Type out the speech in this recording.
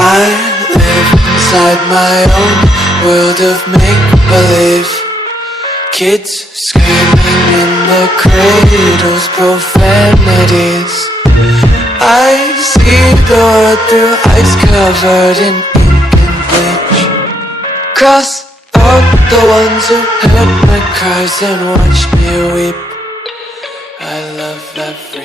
I live inside my own world of make-believe. Kids screaming in the cradles, profanities. I see the world through ice covered in ink and bleach. Cross out the ones who heard my cries and watched me weep. I love every